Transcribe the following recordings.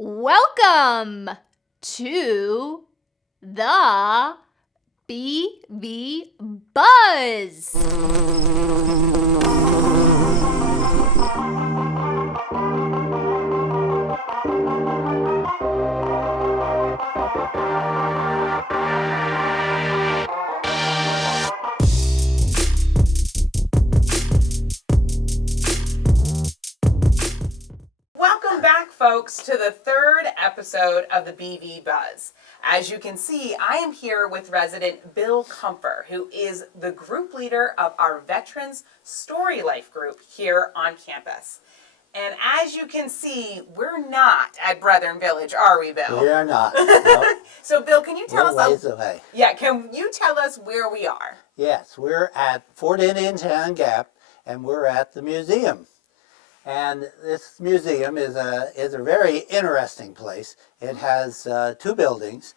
Welcome to the BB Buzz. Welcome back, folks, to the third episode of the BV Buzz. As you can see, I am here with resident Bill Comfer, who is the group leader of our Veterans Story Life group here on campus. And as you can see, we're not at Brethren Village, are we, Bill? We are not. No. So, Bill, can you tell We're us? ways away. Yeah, can you tell us where we are? Yes, we're at Fort Indian Town Gap, and we're at the museum. And this museum is a very interesting place. It has two buildings.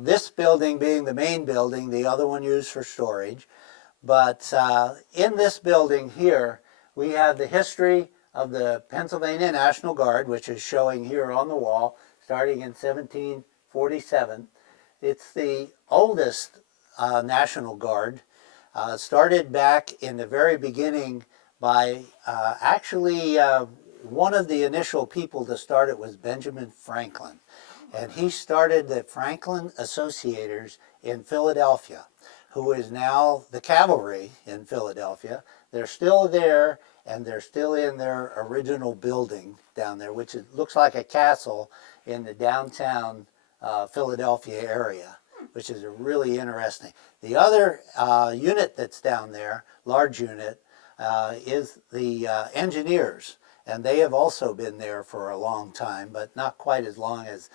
This building being the main building, the other one used for storage. But in this building here, we have the history of the Pennsylvania National Guard, which is showing here on the wall, starting in 1747. It's the oldest National Guard, started back in the very beginning by one of the initial people to start it was Benjamin Franklin. And he started the Franklin Associators in Philadelphia, who is now the cavalry in Philadelphia. They're still there, and they're still in their original building down there, which looks like a castle in the downtown Philadelphia area, which is really interesting. The other unit that's down there, large unit, is the engineers, and they have also been there for a long time, but not quite as long as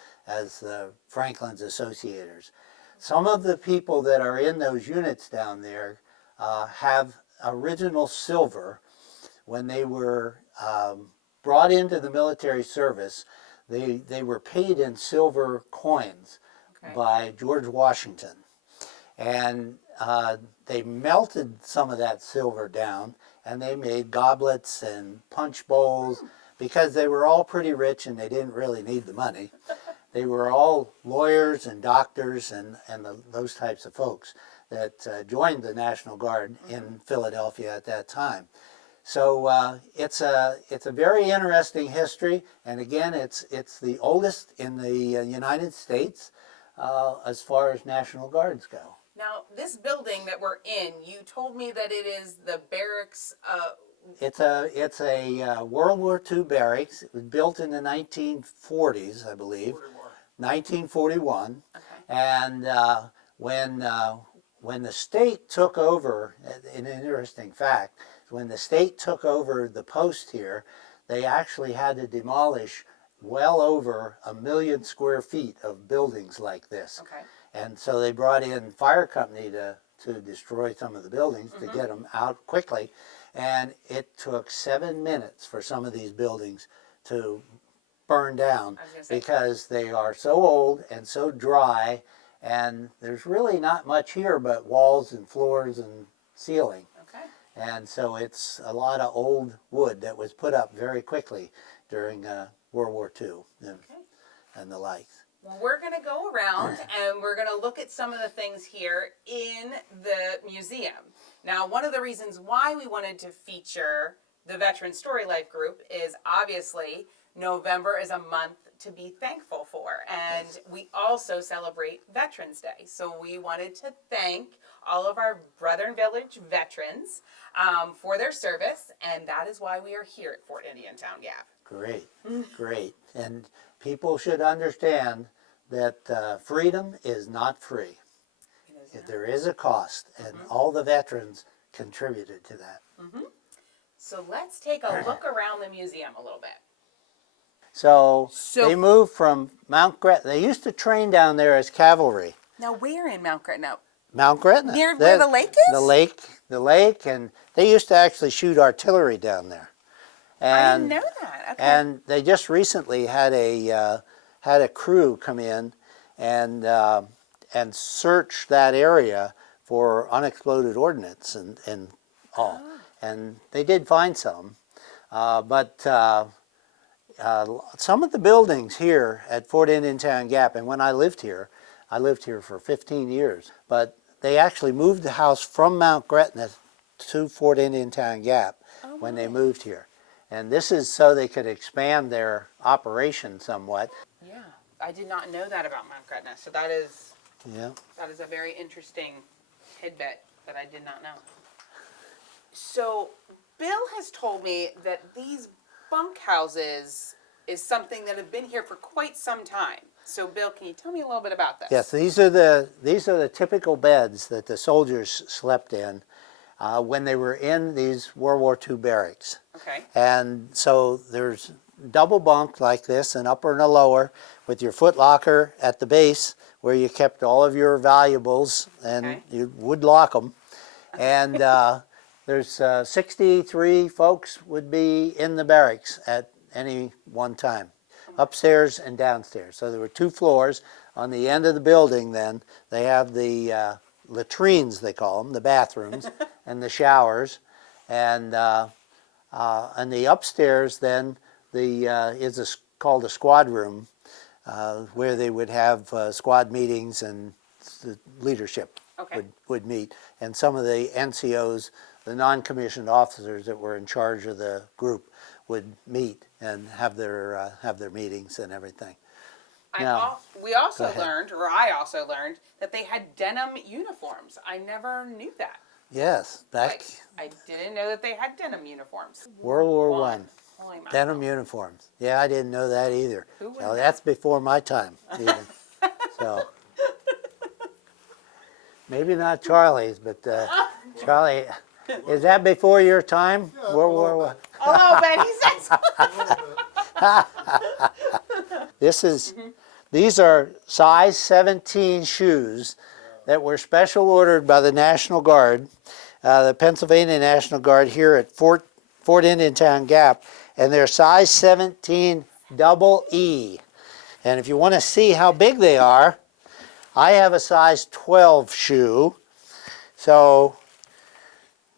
Franklin's Associators. Some of the people that are in those units down there have original silver. When they were brought into the military service, they were paid in silver coins by George Washington. And they melted some of that silver down, and they made goblets and punch bowls because they were all pretty rich and they didn't really need the money. They were all lawyers and doctors and those types of folks that joined the National Guard in Philadelphia at that time. So it's a very interesting history, and again, it's the oldest in the United States as far as National Guards go. Now, this building that we're in, you told me that it is the barracks. It's a World War II barracks. It was built in the 1940s, I believe, 1941. Okay. And when the state took over, an interesting fact, when the state took over the post here, they actually had to demolish well over 1 million square feet of buildings like this. Okay. And so they brought in fire company to destroy some of the buildings, to get them out quickly. And it took 7 minutes for some of these buildings to burn down because they are so old and so dry, and there's really not much here but walls and floors and ceiling. Okay. And so it's a lot of old wood that was put up very quickly during World War II and the like. Well, we're going to go around and we're going to look at some of the things here in the museum. Now, one of the reasons why we wanted to feature the Veteran Story Life group is obviously November is a month to be thankful for, and we also celebrate Veterans Day. So we wanted to thank all of our Brethren Village veterans for their service, and that is why we are here at Fort Indian Town Gap. Great, great. And people should understand that freedom is not free. There is a cost, and all the veterans contributed to that. So let's take a look around the museum a little bit. So they moved from Mount Gretna. They used to train down there as cavalry. Now, where in Mount Gretna? Mount Gretna. Near where the lake is? The lake, and they used to actually shoot artillery down there. And, I didn't know that. Okay. And they just recently had a crew come in and search that area for unexploded ordnance and all. And they did find some, but some of the buildings here at Fort Indiantown Gap, and when I lived here for 15 years, but they actually moved the house from Mount Gretna to Fort Indiantown Gap when they moved here. And this is so they could expand their operation somewhat. Yeah, I did not know that about Mount Gretna, so that is Yeah. a very interesting tidbit that I did not know. So Bill has told me that these bunkhouses is something that have been here for quite some time. So Bill, can you tell me a little bit about this? Yes, these are the typical beds that the soldiers slept in when they were in these World War II barracks. Okay. And so there's double bunk like this, an upper and a lower, with your foot locker at the base where you kept all of your valuables, and Okay. you would lock them. And there's 63 folks would be in the barracks at any one time, upstairs and downstairs. So there were 2 floors. On the end of the building then, they have the latrines, they call them, the bathrooms, and the showers. And the upstairs then is called a squad room, where they would have squad meetings and the leadership Okay. would meet. And some of the NCOs, the non-commissioned officers that were in charge of the group, would meet and have their meetings and everything. Now, We also go ahead. learned, or I also learned, that they had denim uniforms. I never knew that. Yes, back Like, I didn't know that they had denim uniforms. World War One, Holy mackerel. denim uniforms. Yeah, I didn't know that either. Who would So know? that's before my time, even. So maybe not Charlie's, but Charlie, is that before your time? World War One. Oh, but he says. These are size 17 shoes that were special ordered by the National Guard, the Pennsylvania National Guard here at Fort Indiantown Gap, and they're size 17 double E. And if you want to see how big they are, I have a size 12 shoe. So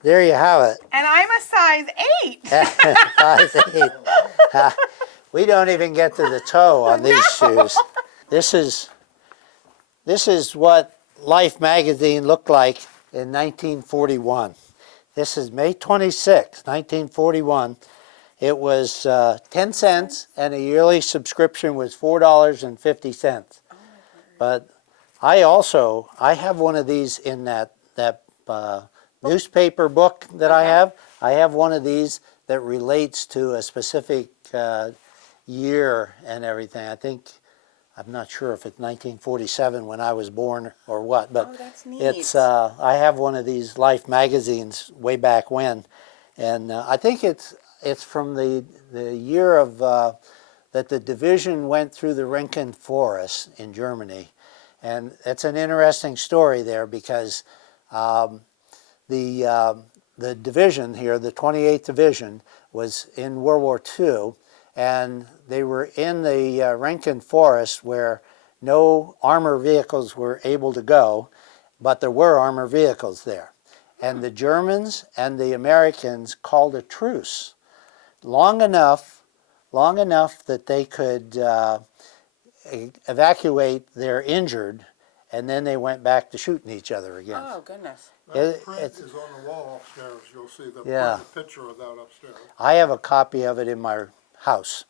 there you have it. And I'm a size 8. Size 8. We don't even get to the toe on these shoes. This is what Life magazine looked like in 1941. This is May 26, 1941. It was 10 cents, and a yearly subscription was $4.50. But I have one of these in that newspaper book that I have. I have one of these that relates to a specific year and everything. I'm not sure if it's 1947 when I was born or what, but Oh, that's neat. it's I have one of these Life magazines way back when, and I think it's from the year of that the division went through the Rinken Forest in Germany, and it's an interesting story there because the division here, the 28th Division, was in World War II. And they were in the Rinken Forest where no armor vehicles were able to go, but there were armor vehicles there. And the Germans and the Americans called a truce long enough that they could evacuate their injured, and then they went back to shooting each other again. Oh, goodness. That print is on the wall upstairs. You'll see the picture of that upstairs. I have a copy of it in my house,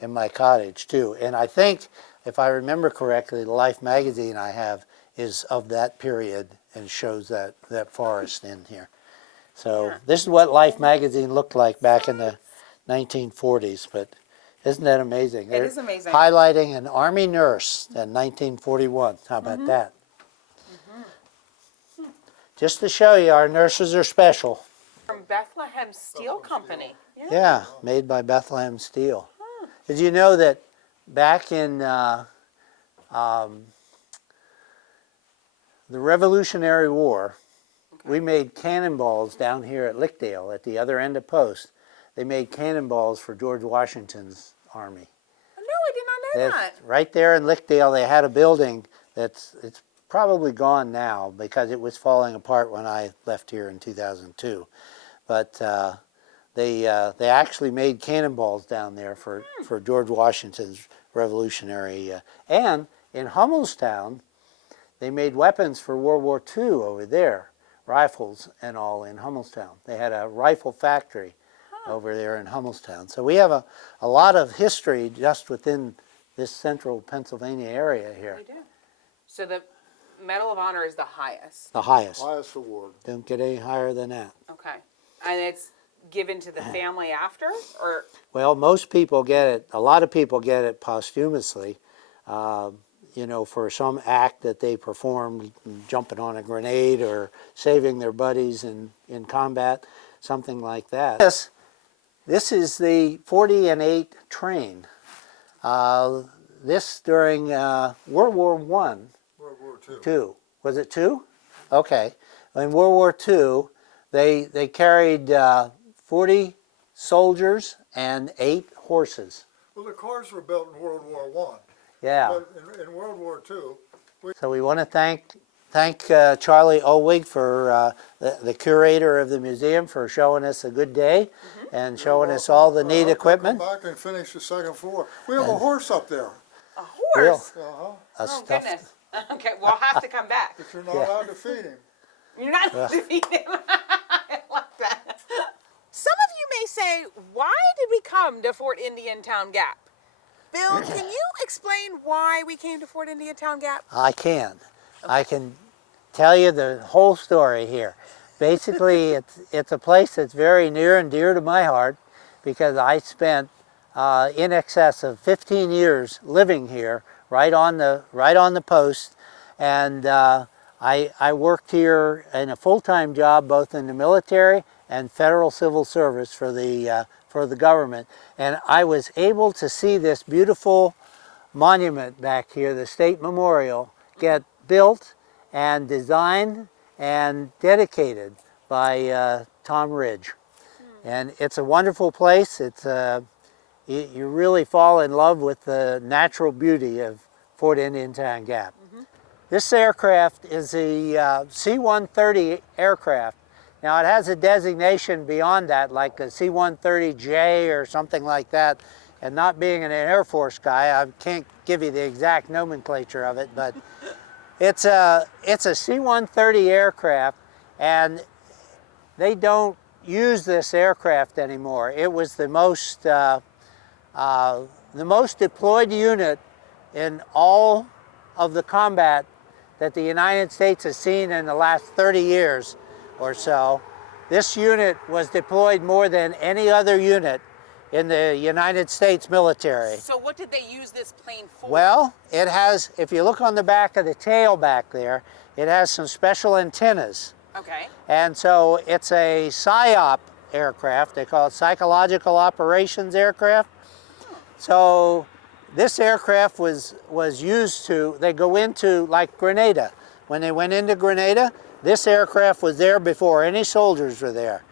in my cottage too. And I think, if I remember correctly, the Life magazine I have is of that period and shows that forest in here. So this is what Life magazine looked like back in the 1940s. But isn't that amazing? It is amazing. Highlighting an Army nurse in 1941. How about that? Just to show you, our nurses are special. From Bethlehem Steel Company. Yeah, made by Bethlehem Steel. Did you know that back in the Revolutionary War, we made cannonballs down here at Lickdale at the other end of Post. They made cannonballs for George Washington's army. No, I did not know that. Right there in Lickdale, they had a building it's probably gone now because it was falling apart when I left here in 2002. But They actually made cannonballs down there for George Washington's Revolutionary. And in Hummelstown, they made weapons for World War II over there, rifles and all in Hummelstown. They had a rifle factory over there in Hummelstown. So we have a lot of history just within this central Pennsylvania area here. We do. So the Medal of Honor is the highest. The highest. Highest award. Don't get any higher than that. Okay. And it's given to the family after, or? Well, most people get it, a lot of people get it posthumously, you know, for some act that they performed, jumping on a grenade or saving their buddies in combat, something like that. This is the 40 and 8 train. This during World War I. World War II. Two. Was it two? Okay. In World War II, they carried 40 soldiers and 8 horses. Well, the cars were built in World War I. Yeah. But in World War II, So we want to thank Charlie Olwig for the curator of the museum for showing us a good day and showing us all the neat equipment. Come back and finish the second floor. We have a horse up there. A horse? Uh-huh. A Oh, stuffed- goodness. Okay, we'll have to come back. But you're not allowed to feed him. You're not defeating him. I like that. Some of you may say, why did we come to Fort Indian Town Gap? Bill, can you explain why we came to Fort Indian Town Gap? I can. I can tell you the whole story here. Basically, it's a place that's very near and dear to my heart because I spent in excess of 15 years living here, right on the post, and I worked here in a full-time job, both in the military and federal civil service for the government, and I was able to see this beautiful monument back here, the State Memorial, get built and designed and dedicated by Tom Ridge. And it's a wonderful place. It's you really fall in love with the natural beauty of Fort Indian Town Gap. This aircraft is a C130 aircraft. Now it has a designation beyond that, like a C130J or something like that. And not being an Air Force guy, I can't give you the exact nomenclature of it, but it's a C-130 aircraft, and they don't use this aircraft anymore. It was the most deployed unit in all of the combat that the United States has seen in the last 30 years or so. This unit was deployed more than any other unit in the United States military. So what did they use this plane for? Well, it has, if you look on the back of the tail back there, it has some special antennas. Okay. And so it's a PSYOP aircraft. They call it Psychological Operations Aircraft. So this aircraft was used to, they go into like Grenada. When they went into Grenada, this aircraft was there before any soldiers were there.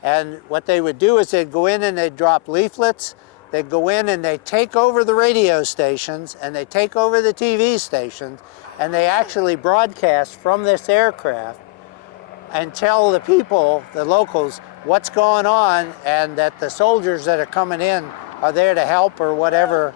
And what they would do is they'd go in and they'd drop leaflets. They'd go in and they'd take over the radio stations and they take over the TV stations, and they actually broadcast from this aircraft and tell the people, the locals, what's going on, and that the soldiers that are coming in are there to help or whatever.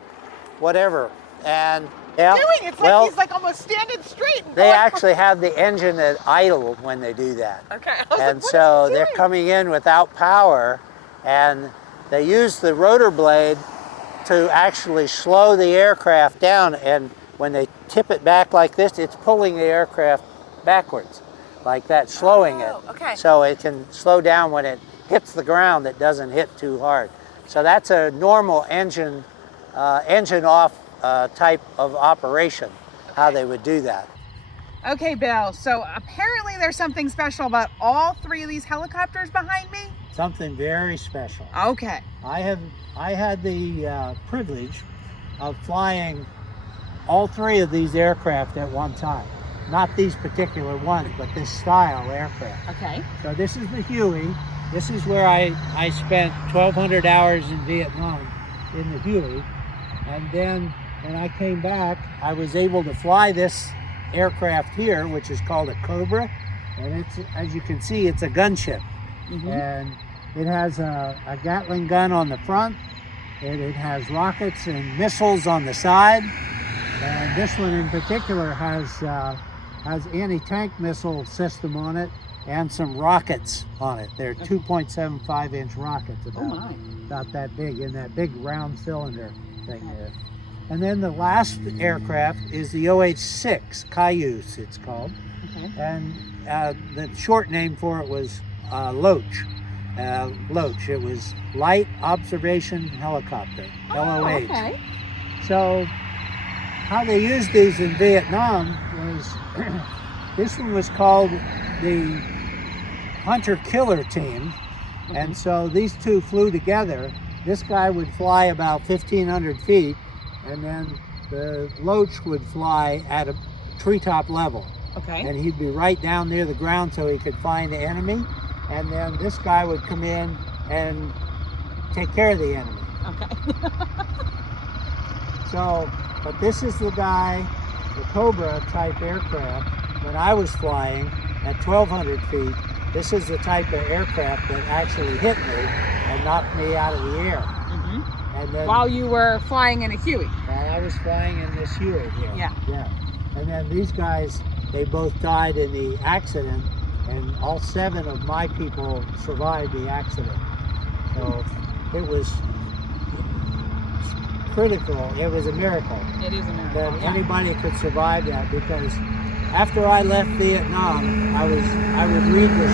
And yeah, It's like he's like almost standing straight. And they going. actually have the engine at idle when they do that. Okay. I was And like, what so is he they're doing? coming in without power, and they use the rotor blade to actually slow the aircraft down, and when they tip it back like this, it's pulling the aircraft backwards like that, slowing it. Okay. So it can slow down when it hits the ground. It doesn't hit too hard. So that's a normal engine off type of operation, how they would do that. Okay, Bill. So apparently there's something special about all 3 of these helicopters behind me. Something very special. Okay. I had the privilege of flying all 3 of these aircraft at one time. Not these particular ones, but this style aircraft. Okay. So this is the Huey. This is where I spent 1,200 hours in Vietnam in the Huey. And then when I came back, I was able to fly this aircraft here, which is called a Cobra. And it's, as you can see, it's a gunship. And It has a Gatling gun on the front. It has rockets and missiles on the side. And this one in particular has anti-tank missile system on it and some rockets on it. They're 2.75-inch rockets, about that big, in that big round cylinder thing there. And then the last aircraft is the OH-6, Cayuse it's called. And the short name for it was Loach. Loach. It was Light Observation Helicopter, LOH. Okay. So how they used these in Vietnam was, this one was called the Hunter-Killer Team. And so these two flew together. This guy would fly about 1,500 feet, and then the Loach would fly at a treetop level. Okay. And he'd be right down near the ground so he could find the enemy. And then this guy would come in and take care of the enemy. Okay. So, but this is the guy, the Cobra type aircraft, when I was flying at 1,200 feet, this is the type of aircraft that actually hit me and knocked me out of the air. And then, While you were flying in a Huey. while I was flying in this Huey here. Yeah. And then these guys, they both died in the accident, and all 7 of my people survived the accident. So it was critical. It was a miracle It is a miracle. that anybody could survive that, because after I left Vietnam, I would read the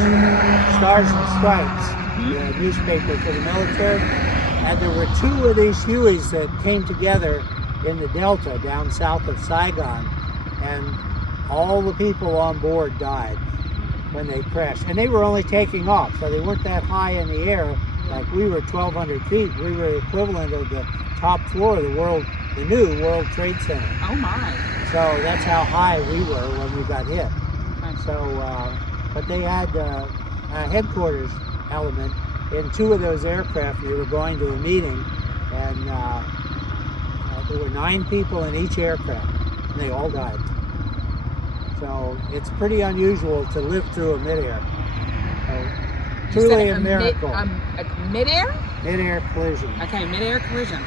Stars and Stripes, the newspaper for the military, and there were 2 of these Hueys that came together in the Delta down south of Saigon, and all the people on board died when they crashed. And they were only taking off, so they weren't that high in the air. Like we were 1,200 feet. We were equivalent of the top floor of the new World Trade Center. Oh my. So that's how high we were when we got hit. So, but they had a headquarters element in 2 of those aircraft. They were going to a meeting, and there were 9 people in each aircraft, and they all died. So it's pretty unusual to live through a midair. So, truly a miracle. A midair? Midair collision. Okay, midair collision.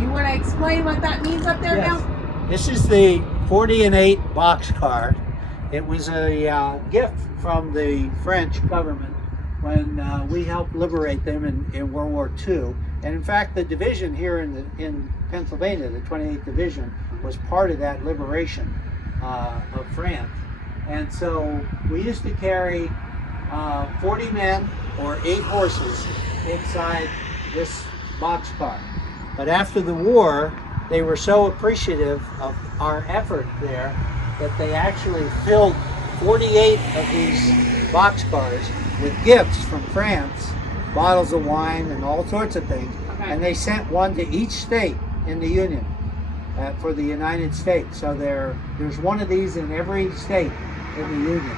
You want to explain what that means up there Yes. now? This is the 40 and 8 boxcar. It was a gift from the French government when we helped liberate them in World War II. And in fact, the division here in Pennsylvania, the 28th Division, was part of that liberation of France. And so we used to carry 40 men or 8 horses inside this boxcar. But after the war, they were so appreciative of our effort there that they actually filled 48 of these boxcars with gifts from France, bottles of wine and all sorts of things. Okay. And they sent one to each state in the Union for the United States. So there's one of these in every state in the Union.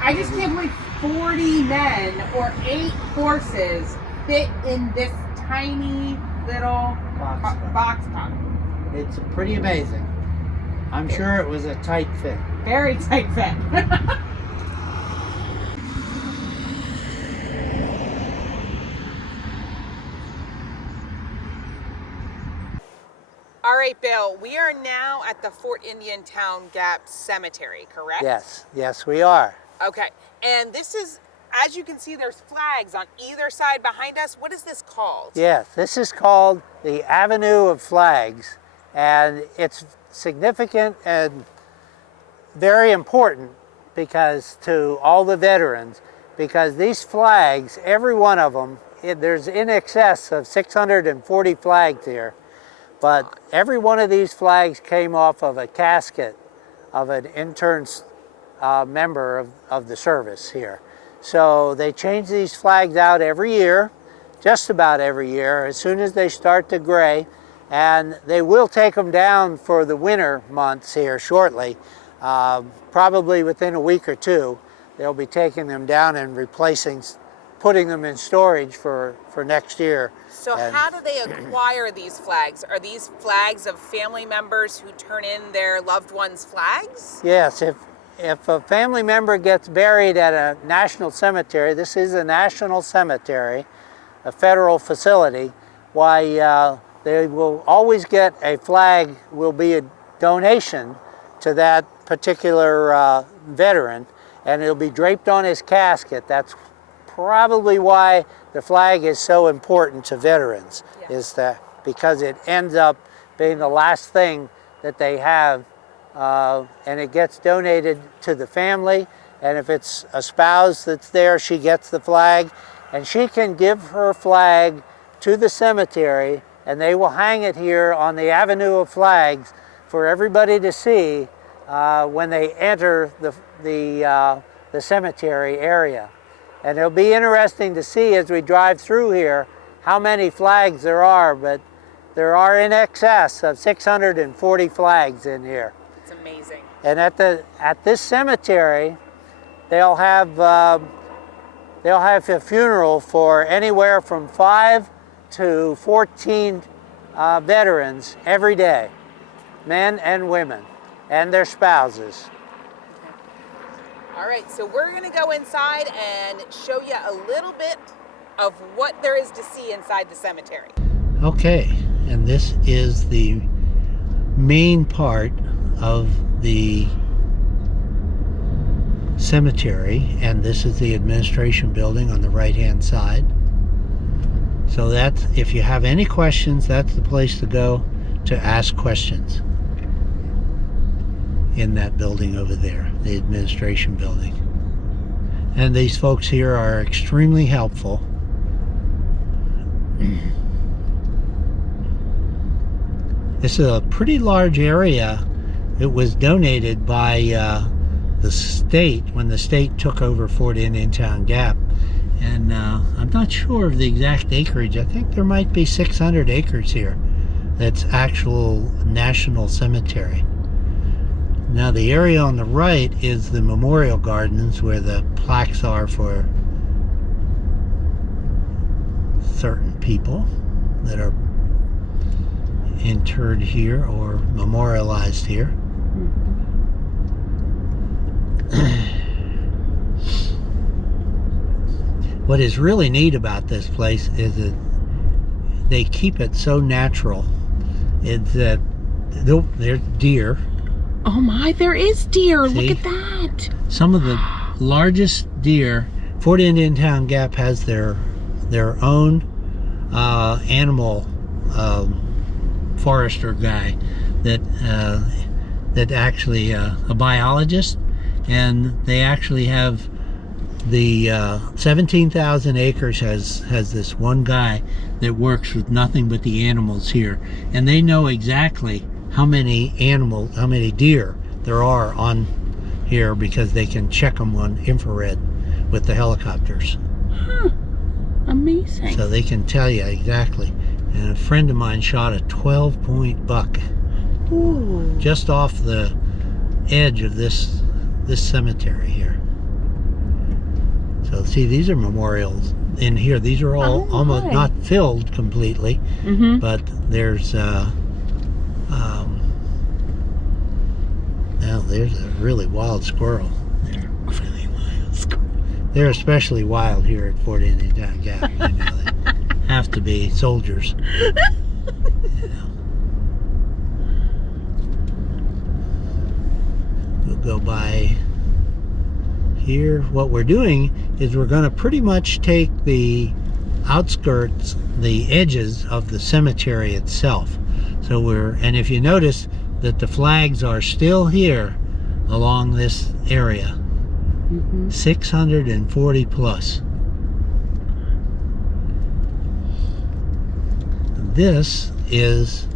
I just can't believe 40 men or 8 horses fit in this tiny little boxcar. It's pretty amazing. I'm sure it was a tight fit. Very tight fit. All right, Bill, we are now at the Fort Indian Town Gap Cemetery, correct? Yes, we are. Okay, and this is, as you can see, there's flags on either side behind us. What is this called? Yes, this is called the Avenue of Flags, and it's significant and very important because to all the veterans, because these flags, every one of them, there's in excess of 640 flags here, but every one of these flags came off of a casket of an intern member of the service here. So they change these flags out every year, just about every year, as soon as they start to gray, and they will take them down for the winter months here shortly. Probably within a week or 2, they'll be taking them down and replacing putting them in storage for next year. So And- how do they acquire these flags? Are these flags of family members who turn in their loved ones' flags? Yes, if a family member gets buried at a national cemetery, this is a national cemetery, a federal facility, why they will always get a flag, will be a donation to that particular veteran, and it'll be draped on his casket. That's probably why the flag is so important to veterans, is that because it ends up being the last thing that they have, and it gets donated to the family, and if it's a spouse that's there, she gets the flag, and she can give her flag to the cemetery, and they will hang it here on the Avenue of Flags for everybody to see when they enter the cemetery area. And it'll be interesting to see as we drive through here how many flags there are, but there are in excess of 640 flags in here. It's amazing. And at this cemetery, they'll have a funeral for anywhere from 5 to 14 veterans every day, men and women, and their spouses. All right, so we're gonna go inside and show you a little bit of what there is to see inside the cemetery. Okay, and this is the main part of the cemetery, and this is the administration building on the right-hand side. So that's, if you have any questions, that's the place to go to ask questions. In that building over there, the administration building. And these folks here are extremely helpful. This is a pretty large area. It was donated by the state when the state took over Fort Indiantown Gap. And I'm not sure of the exact acreage. I think there might be 600 acres here. That's actual national cemetery. Now the area on the right is the memorial gardens where the plaques are for certain people that are interred here or memorialized here. What is really neat about this place is that they keep it so natural. It's that there's deer. Oh my, there is deer. See? Look at that. Some of the largest deer. Fort Indiantown Gap has their own animal forester guy that actually a biologist, and they actually have the 17,000 acres has this one guy that works with nothing but the animals here, and they know exactly how many deer there are on here because they can check them on infrared with the helicopters. Huh. Amazing. So they can tell you exactly. And a friend of mine shot a 12-point buck. Ooh. Just off the edge of this cemetery here. So see, these are memorials in here. These are all almost not filled completely, but there's now there's a really wild squirrel there. Really wild squirrel. They're especially wild here at Fort Indiantown Gap. You know, they have to be soldiers. You know. We'll go by here. What we're doing is we're going to pretty much take the outskirts, the edges of the cemetery itself. So and if you notice that the flags are still here along this area, 640 plus. This is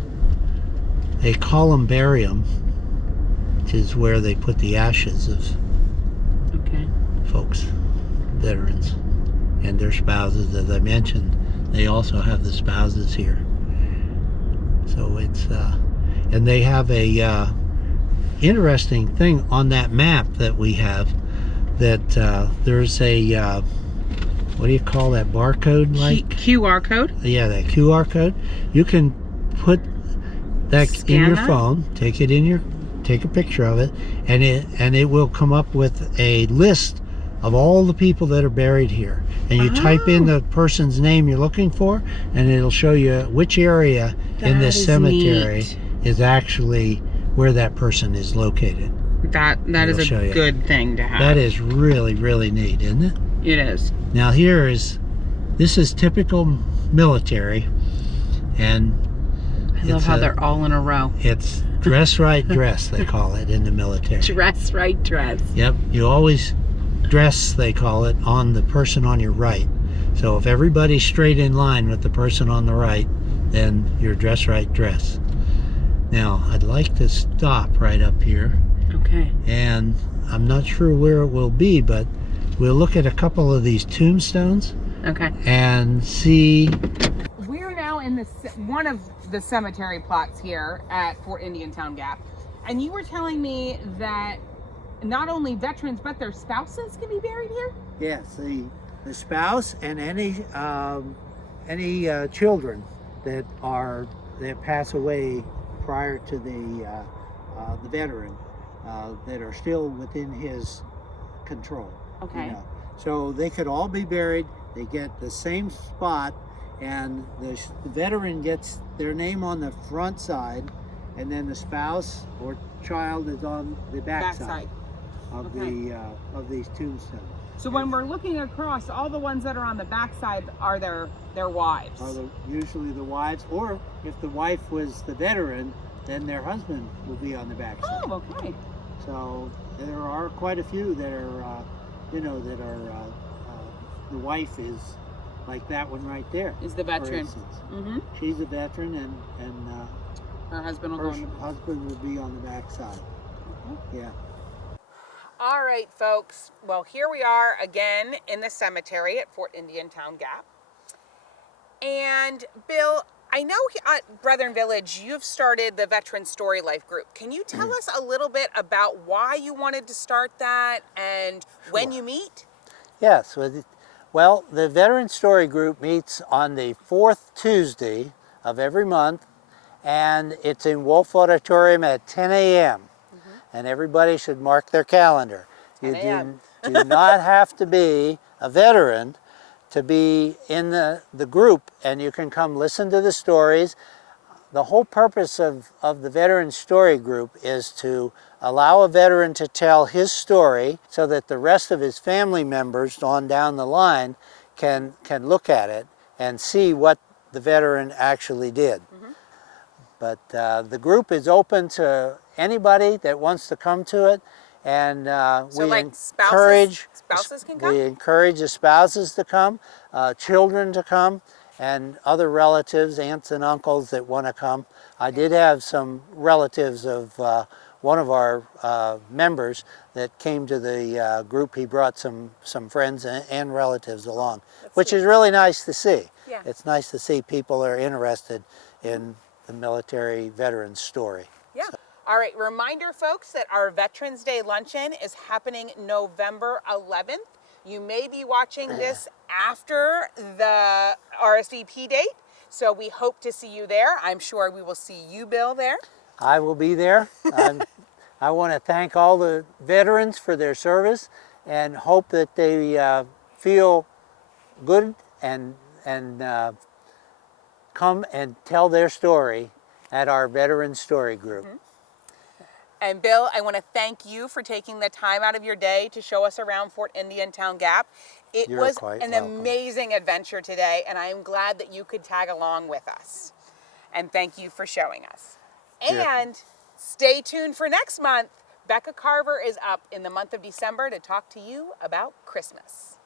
a columbarium, which is where they put the ashes of folks, veterans, and their spouses. As I mentioned, they also have the spouses here. So it's and they have a interesting thing on that map that we have, that there's a what do you call that barcode like? QR code. Yeah, that QR code. You can put that Scan in your that? phone, take a picture of it, and it will come up with a list of all the people that are buried here. And you type in the person's name you're looking for, and it'll show you which area in That this is cemetery neat. is actually where that person is located. That is It'll show a you. good thing to have. That is really, really neat, isn't it? It is. Now this is typical military, and I love how they're all in a row. it's dress right dress, they call it in the military. Dress right dress. Yep, you always dress, they call it, on the person on your right. So if everybody's straight in line with the person on the right, then you're dress right dress. Now, I'd like to stop right up here, Okay. and I'm not sure where it will be, but we'll look at a couple of these tombstones Okay. and see. We're now in one of the cemetery plots here at Fort Indiantown Gap, and you were telling me that not only veterans but their spouses can be buried here. Yes, the spouse and any children that pass away prior to the veteran that are still within his control. Okay. You know. So they could all be buried. They get the same spot, and the veteran gets their name on the front side, and then the spouse or child is on the back side of of these tombstones. So when we're looking across, all the ones that are on the backside are their wives. Are usually the wives, or if the wife was the veteran, then their husband will be on the back side. Oh, okay. So there are quite a few that are, the wife is like that one right there. Is the for veteran. instance. Mm-hmm. She's a veteran, and Her husband will her go on the husband will be on the back side. Yeah. All right, folks. Well, here we are again in the cemetery at Fort Indiantown Gap. And Bill, I know at Brethren Village, you've started the Veteran Story Life group. Can you tell us a little bit about why you wanted to start that and when you meet? Yes. Well, the Veteran Story Group meets on the fourth Tuesday of every month, and it's in Wolf Auditorium at 10 a.m. And everybody should mark their calendar. You 10 a.m. do not have to be a veteran to be in the group, and you can come listen to the stories. The whole purpose of the Veteran Story Group is to allow a veteran to tell his story so that the rest of his family members on down the line can look at it and see what the veteran actually did. But the group is open to anybody that wants to come to it, and So we like encourage spouses can come? we encourage the spouses to come, children to come, and other relatives, aunts and uncles that want to come. I did have some relatives of one of our members that came to the group. He brought some friends and relatives along, which is really nice to see. Yeah. It's nice to see people are interested in the military veteran's story. Yeah. All right, reminder folks that our Veterans Day Luncheon is happening November 11th. You may be watching this after the RSVP date, so we hope to see you there. I'm sure we will see you, Bill, there. I will be there. I want to thank all the veterans for their service and hope that they feel good and come and tell their story at our Veteran Story Group. And Bill, I want to thank you for taking the time out of your day to show us around Fort Indiantown Gap. It You're was quite an welcome. amazing adventure today, and I am glad that you could tag along with us. And thank you for showing us. And stay tuned for next month. Becca Carver is up in the month of December to talk to you about Christmas.